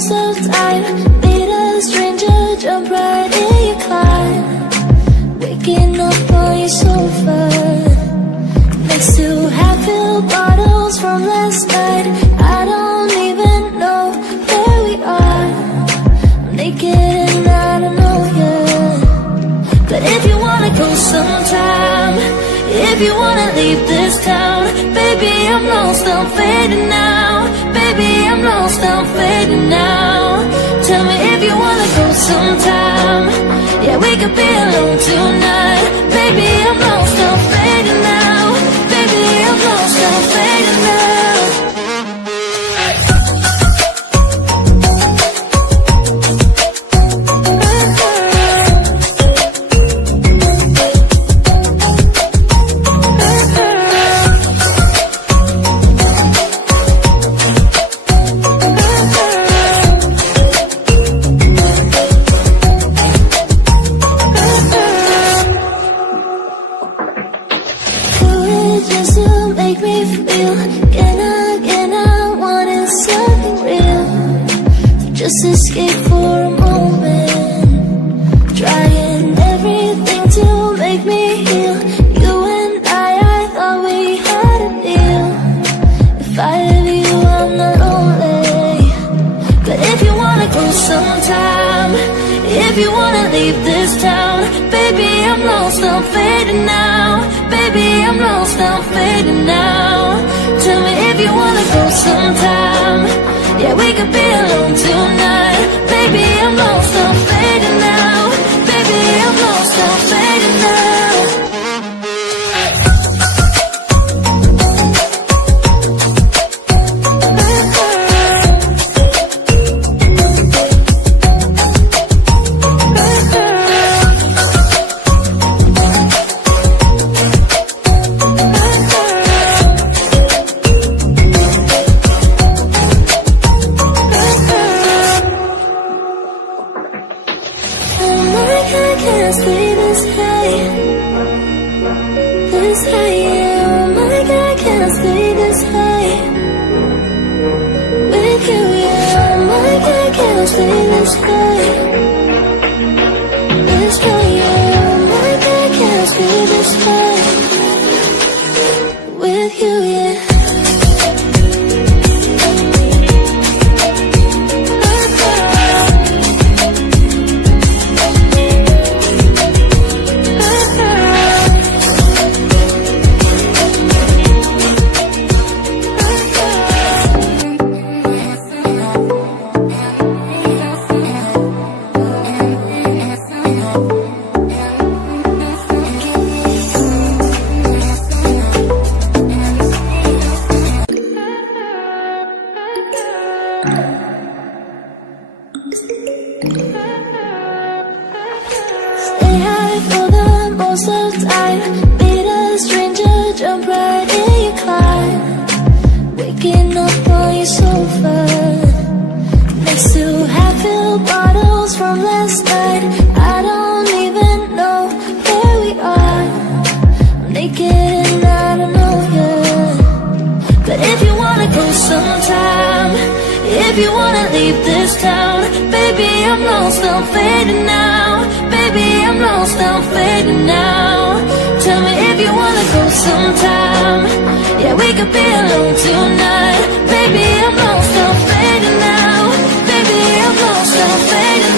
most of the time. Meet a stranger, jump right in your car, waking up on your sofa next to half-filled bottles from last night. I don't even know where we are. I'm naked and I don't know you. But if you wanna go sometime, if you wanna leave this town, baby, I'm lost, I'm fading now. Baby, I'm lost, I'm fading now. Tell me if you wanna go sometime. Yeah, we could be alone tonight. Baby, I'm lost, I'm fading now. Baby, I'm lost, I'm fading now. Just to make me feel again, I wanted something real to just escape for a moment, trying everything to make me heal. You and I thought we had a deal. If I have you, I'm not lonely. But if you wanna go sometime, if you wanna leave this town, baby, I'm lost, I'm fading now. Baby, I'm lost, I'm fading now. Tell me if you wanna go sometime. Yeah, we could be alone tonight. Baby, I'm lost, I'm fading now. Baby, I'm lost, I'm fading now. Can't stay this high, yeah. Oh my God, can't stay this high with you, yeah. Oh my God, can't stay this high, yeah. Oh my God, can't stay this high with you, yeah. Stay high for the most of the time. Meet a stranger, jump right in your car, waking up on your sofa next to half-filled bottles from last night. I don't even know where we are. I'm naked and I don't know you. But if you wanna go sometime, if you wanna leave this town, baby, I'm lost, I'm fading now. Baby, I'm lost, I'm fading now. Tell me if you wanna go sometime. Yeah, we could be alone tonight. Baby, I'm lost, I'm fading now. Baby, I'm lost, I'm fading